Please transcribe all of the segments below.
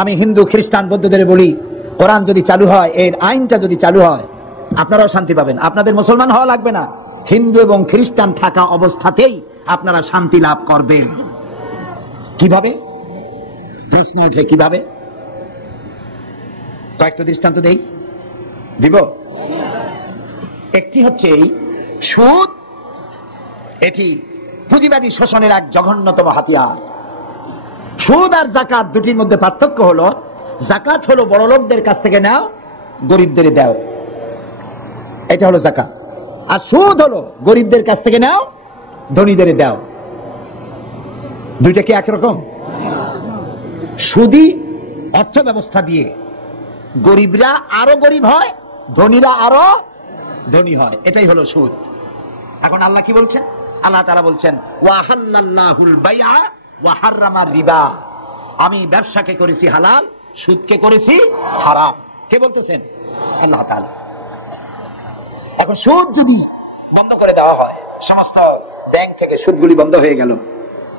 আমি হিন্দু খ্রিস্টান বৌদ্ধদের বলি, কোরআন যদি চালু হয়, এর আইনটা যদি চালু হয়, আপনারাও শান্তি পাবেন। আপনাদের মুসলমান হওয়া লাগবে না, হিন্দু এবং খ্রিস্টান থাকা অবস্থাতেই আপনারা শান্তি লাভ করবেন। কিভাবে? প্রশ্ন উঠে কিভাবে? কয়েকটা দৃষ্টান্ত দিব। একটি হচ্ছে সুদ, এটি পুঁজিবাদী শোষণের এক জঘন্যতম হাতিয়ার। সুদ আর যাকাত দুটির মধ্যে পার্থক্য হলো, যাকাত হলো বড় লোকদের কাছ থেকে নাও, গরিবদের দাও, এটা হলো যাকাত। আর সুদ হলো গরিবদের কাছ থেকে নাও, ধনীদের দাও। দুইটা কি একরকম? সুদী অর্থ ব্যবস্থা দিয়ে গরিবরা আরো গরিব হয়, ধনীরা আরো ধনী হয়, এটাই হলো সুদ। এখন আল্লাহ কি বলছেন? আল্লাহ তাআলা বলছেন ওয়াহাল্লাল্লাহুল বাইআ ওয়া হাররামার রিবা, আমি ব্যবসাকে করেছি হালাল, সুদকে করেছি হারাম। কে বলতেছেন? আল্লাহ তাআলা। এখন সুদ যদি বন্ধ করে দেওয়া হয়, সমস্ত ব্যাংক থেকে সুদগুলি বন্ধ হয়ে গেল,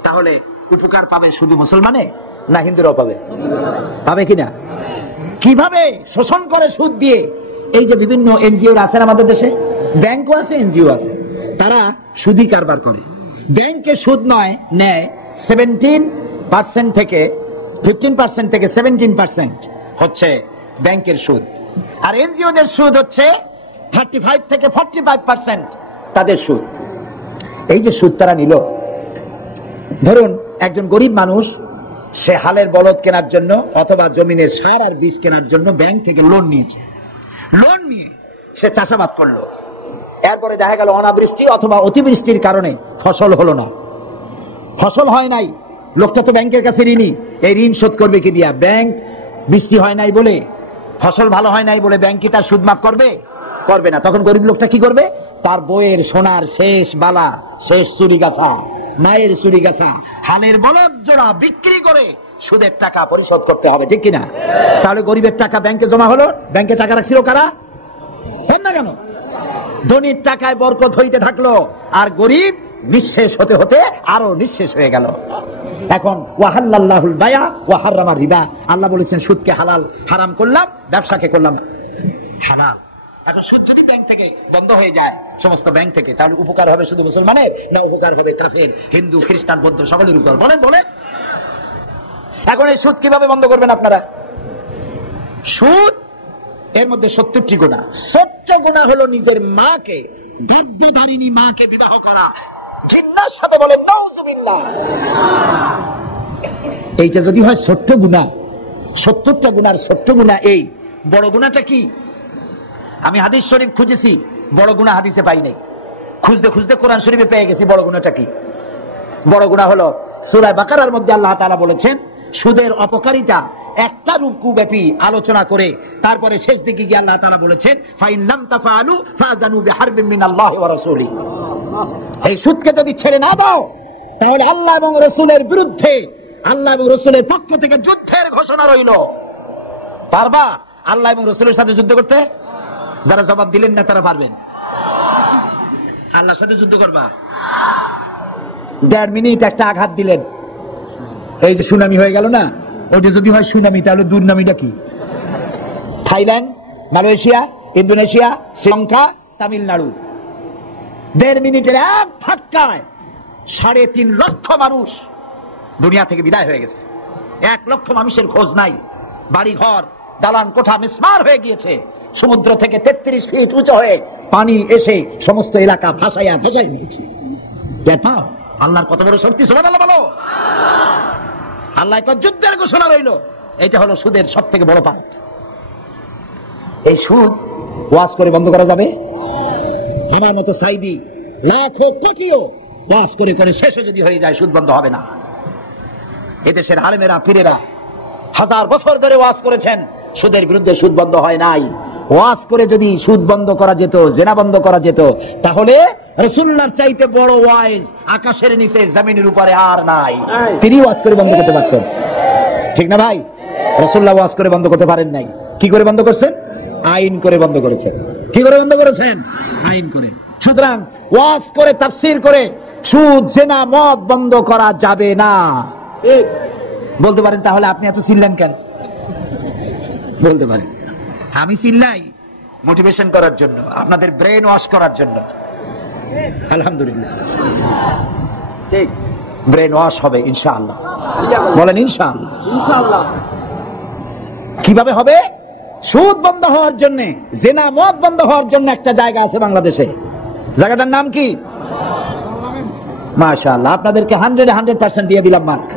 তাহলে উপকার পাবে শুধু মুসলমানে না হিন্দুরাও পাবে? পাবে কিনা? কিভাবে শোষণ করে সুদ দিয়ে? এই যে বিভিন্ন এনজিও আছে আমাদের দেশে, ব্যাংকও আছে, এনজিও আছে, তারা সুদী কারবার করে। ব্যাংকে সুদ নেয় 17% থেকে 15% থেকে 17% হচ্ছে ব্যাংকের সুদ, আর এনজিওদের সুদ হচ্ছে 35 থেকে 45% তাদের সুদ। এই যে সুদ তারা নিল, ধরুন একজন গরিব মানুষ, সে হালের বলদ কেনার জন্য অথবা জমিনের সার আর বীজ কেনার জন্য ব্যাংক থেকে লোন নিয়েছে। লোন নিয়ে সে চাষাবাদ করলো, এরপরে দেখা গেল অনাবৃষ্টি অথবা অতিবৃষ্টির কারণে ফসল হলো না, ফসল হয় নাই। লোকটা তো ব্যাংকের কাছে ঋণী, এই ঋণ শোধ করবে কি দিয়া? ব্যাংক বৃষ্টি হয় নাই বলে, ফসল ভালো হয় নাই বলে ব্যাংক কি তার সুদ মাফ করবে? করবে না। তখন গরিব লোকটা কি করবে? তার বইয়ের সোনার শেষ বালা, শেষ চুরি গাছা, মায়ের চুরি গাছা, হালের বলদ জোড়া বিক্রি করে সুদের টাকা পরিশোধ করতে হবে, ঠিক কিনা? তাহলে গরিবের টাকা ব্যাংকে জমা হলো, ব্যাংকে টাকা রাখছিল কারা? না কেন? ধনীর টাকায় বরকত হইতে থাকলো, আর গরিব নিঃশেষ হতে হতে আরো নিঃশেষ হয়ে গেল। এখন ওয়াহাল্লাল্লাহুল বাইআ ওয়া হাররামার রিবা, আল্লাহ বলেছেন সুদকে হালাল, হারাম করলাম, ব্যবসাকে করলাম হারাম। এখন সুদ যদি ব্যাংক থেকে বন্ধ হয়ে যায়, সমস্ত ব্যাংক থেকে, তাহলে উপকার হবে শুধু মুসলমানের না উপকার হবে কাফের, হিন্দু, খ্রিস্টান, বৌদ্ধ সকলের উপর? বলেন। এখন এই সুদ কিভাবে বন্ধ করবেন আপনারা? সুদ এর মধ্যে 70টি গুনাহ। 70 গুনাহ হলো নিজের মাকে, গর্ভধারিণী মাকে বিবাহ করা, ঘৃণার সাথে বলেন নাউজুবিল্লাহ। এইটা যদি হয় 70 গুনাহ, 70টা গুনার 70 গুনাহ। এই বড় গুনাহটা কি? আমি হাদিস শরীফ খুঁজেছি, বড় গুনাহ হাদিসে পাই নাই, খুঁজতে খুঁজতে কোরআন শরীফে পেয়ে গেছি বড় গুনাহটা কি। বড় গুনাহ হলো সূরা বাকারার মধ্যে আল্লাহ তাআলা বলেছেন সুদের অপকারিতা একটা রুকু ব্যাপী আলোচনা করে তারপরে শেষ দিকে গিয়ে আল্লাহ তাআলা বলেছেন ফাইন লাম তাফআলু ফাযানু বিহারবিন মিনাল্লাহি ওয়া রাসূলিহি। এই সুদকে যদি ছেড়ে না দাও, তাহলে আল্লাহ এবং রাসূলের বিরুদ্ধে, আল্লাহ এবং রাসূলের পক্ষ থেকে যুদ্ধের ঘোষণা রইল। পারবা আল্লাহ এবং রাসূলের সাথে যুদ্ধ করতে? যারা জবাব দিলেন না তারা পারবেন? আল্লাহর সাথে যুদ্ধ করবা? 1.5 মিনিট একটা আঘাত দিলেন, এই যে সুনামি হয়ে গেল না, ওটা যদি হয় সুনামি, তাহলে দুর্নামিটা কি? Thailand, Malaysia, Indonesia, Sri Lanka, Tamil Nadu, 1.5 মিনিটের এক ধাক্কায় 3.5 লক্ষ মানুষ দুনিয়া থেকে বিদায় হয়ে গেছে। 1 লক্ষ মানুষের খোঁজ নাই। বাড়ি ঘর, দালান কোঠা মিসমার হয়ে গিয়েছে। সমুদ্র থেকে 33 ফিট উঁচু হয়ে পানি এসে সমস্ত এলাকা ভাসাইয়া দিয়েছে। দেখো আল্লাহর কত বড় শক্তি, সুবহানাল্লাহ বলো। আল্লাহ একটা যুদ্ধের ঘোষণা রইল। এটা হলো সুদের সব থেকে বড় পাপ। এই সুদ ওয়াজ করে বন্ধ করা যাবে? আমার মতো সাইদি লাখো কোটিও ওয়াজ করে করে শেষে যদি হয়ে যায়, সুদ বন্ধ হবে না। এদেশের আলেমেরা, পীরেরা 1000 বছর ধরে ওয়াজ করেছেন, সুদের বিরুদ্ধে, সুদ বন্ধ হয় নাই। ওয়াজ করে যদি সুদ বন্ধ করা যেত, জেনা বন্ধ করা যেত, তাহলে রাসূলুল্লাহর চাইতে বড় ওয়াইজ আকাশের নিচে জমিনের উপরে আর নাই। তিনি ওয়াজ করে বন্ধ করতে পারতেন, ঠিক না ভাই? রাসূলুল্লাহ ওয়াজ করে বন্ধ করতে পারেন নাই। কি করে বন্ধ করছেন? আইন করে বন্ধ করেছেন। কি করে বন্ধ করেছেন? আইন করে। সুতরাং ওয়াজ করে, তাফসীর করে সুদ, জেনা, মদ বন্ধ করা যাবে না। বলতে পারেন তাহলে আপনি এত চিল্লেন কেন? বলতে পারেন। আমি চিল্লাই মোটিভেশন করার জন্য, আপনাদের ব্রেন ওয়াশ করার জন্য। আলহামদুলিল্লাহ, ঠিক ব্রেন ওয়াশ হবে ইনশাআল্লাহ। বলেন ইনশাআল্লাহ। ইনশাআল্লাহ কিভাবে হবে? সুদ বন্ধ হওয়ার জন্য, জিনা মদ বন্ধ হওয়ার জন্য একটা জায়গা আছে বাংলাদেশে। জায়গাটার নাম কি? মাশাআল্লাহ, আপনাদেরকে 100% দিয়ে দিলাম মার্ক।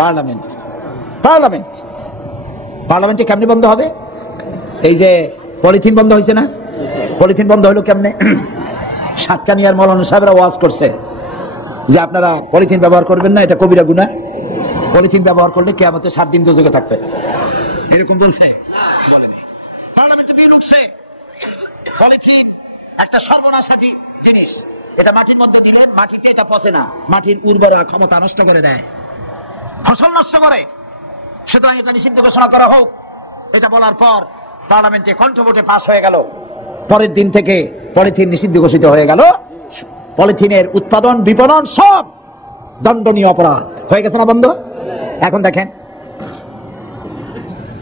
পার্লামেন্ট। পার্লামেন্ট পার্লামেন্টে কেমনে বন্ধ হবে? এই যে পলিথিন বন্ধ হয়েছে না, পলিথিন বন্ধ হলো কেমনে? সাতকানিয়ার মৌলানা সাহেবরা ওয়াজ করছে যে আপনারা পলিথিন ব্যবহার করবেন না, এটা কবিরা গুনাহ। পলিথিন ব্যবহার করলে কিয়ামতে 7 দিন দোজখে থাকবে, এরকম বলছে। পার্লামেন্টে বিল উঠছে, পলিথিন একটা সর্বনাশী জিনিস। এটা মাটির মধ্যে দিলে মাটিতে এটা পচে না, মাটির উর্বরা ক্ষমতা নষ্ট করে দেয়, ফসল নষ্ট করে। সুতরাং এটা নিষিদ্ধ ঘোষণা করা হোক। এটা বলার পর পার্লামেন্টে কণ্ঠভোটে পাস হয়ে গেল। পরের দিন থেকে পলিথিন নিষিদ্ধ ঘোষিত হয়ে গেল। পলিথিনের উৎপাদন, বিপণন সব দণ্ডনীয় অপরাধ হয়ে গেছে না বন্ধ? এখন দেখেন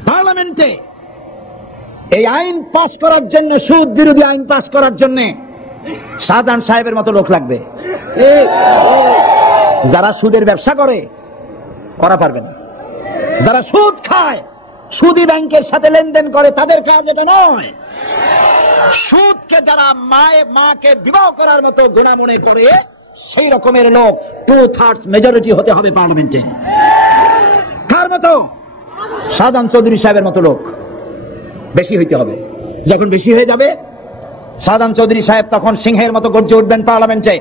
পার্লামেন্টে এই আইন পাস করার জন্য, সুদ বিরোধী আইন পাস করার জন্য শাহজাহান সাহেবের মতো লোক লাগবে। যারা সুদের ব্যবসা করে ওরা পারবে না। যারা সুদ খায়, সুদী ব্যাংকের সাথে লেনদেন করে, তাদের কাজ এটা নয়। সুদকে যারা মাকে বিবাহ করার মতো গুনাহ মনে করে, সেই রকমের লোক 2/3 মেজরিটি হতে হবে পার্লামেন্টে। কার মতো? শাহজাহান চৌধুরী সাহেবের মতো লোক বেশি হইতে হবে। যখন বেশি হয়ে যাবে, শাহজাহান চৌধুরী সাহেব তখন সিংহের মতো গর্জে উঠবেন পার্লামেন্টে।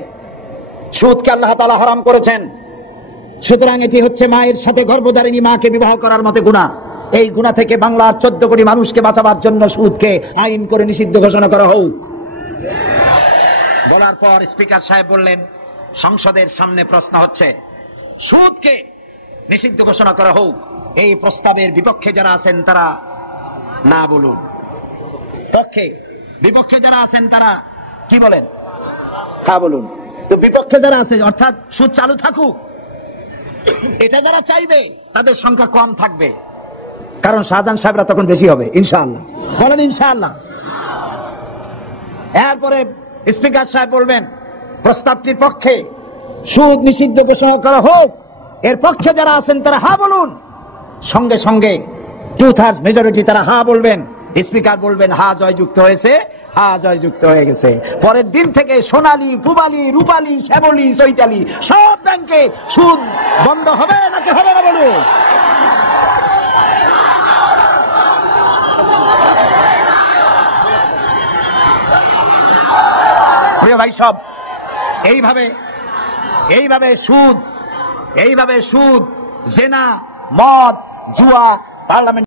সুদকে আল্লাহ তাআলা হারাম করেছেন, সুতরাং এটি হচ্ছে মায়ের সাথে গর্ভধারিণী মাকে বিবাহ করার মতো গুনাহ। এই গুনাহ থেকে বাংলার 14 কোটি মানুষকে বাঁচাবার জন্য সুদকে আইন করে নিষিদ্ধ ঘোষণা করা হোক। বলার পর স্পিকার সাহেব বললেন, সংসদের সামনে প্রশ্ন হচ্ছে, সুদকে নিষিদ্ধ ঘোষণা করা হোক। এই প্রস্তাবের বিপক্ষে যারা আছেন তারা না বলুন, পক্ষে। বিপক্ষে যারা আছেন তারা কি বলেন? হ্যাঁ বলুন। তো বিপক্ষে যারা আছে, অর্থাৎ সুদ চালু থাকুক, এটা যারা চাইবে তাদের সংখ্যা কম থাকবে, কারণ শাহজাহান সাহেবরা তখন বেশি হবে ইনশাআল্লাহ। বলেন ইনশাআল্লাহ। এরপরে স্পিকার সাহেব বলবেন, প্রস্তাবটির পক্ষে সুদ নিষিদ্ধ ঘোষণা করা হোক। এর পক্ষে যারা আছেন তারা হ্যাঁ বলুন। সঙ্গে সঙ্গে 2/3 মেজরিটি তারা হ্যাঁ বলবেন। স্পিকার বলবেন, হ্যাঁ জয়যুক্ত হয়েছে, হ্যাঁ জয়যুক্ত হয়ে গেছে। পরের দিন থেকে সোনালী, পুবালী, রূপালী, শ্যামলী, চৈতালি সব ব্যাংকে সুদ বন্ধ হবে নাকি হবে না বলুন? প্রিয় ভাই সব, এইভাবে সুদ, জিনা, মদ, জুয়া পার্লামেন্ট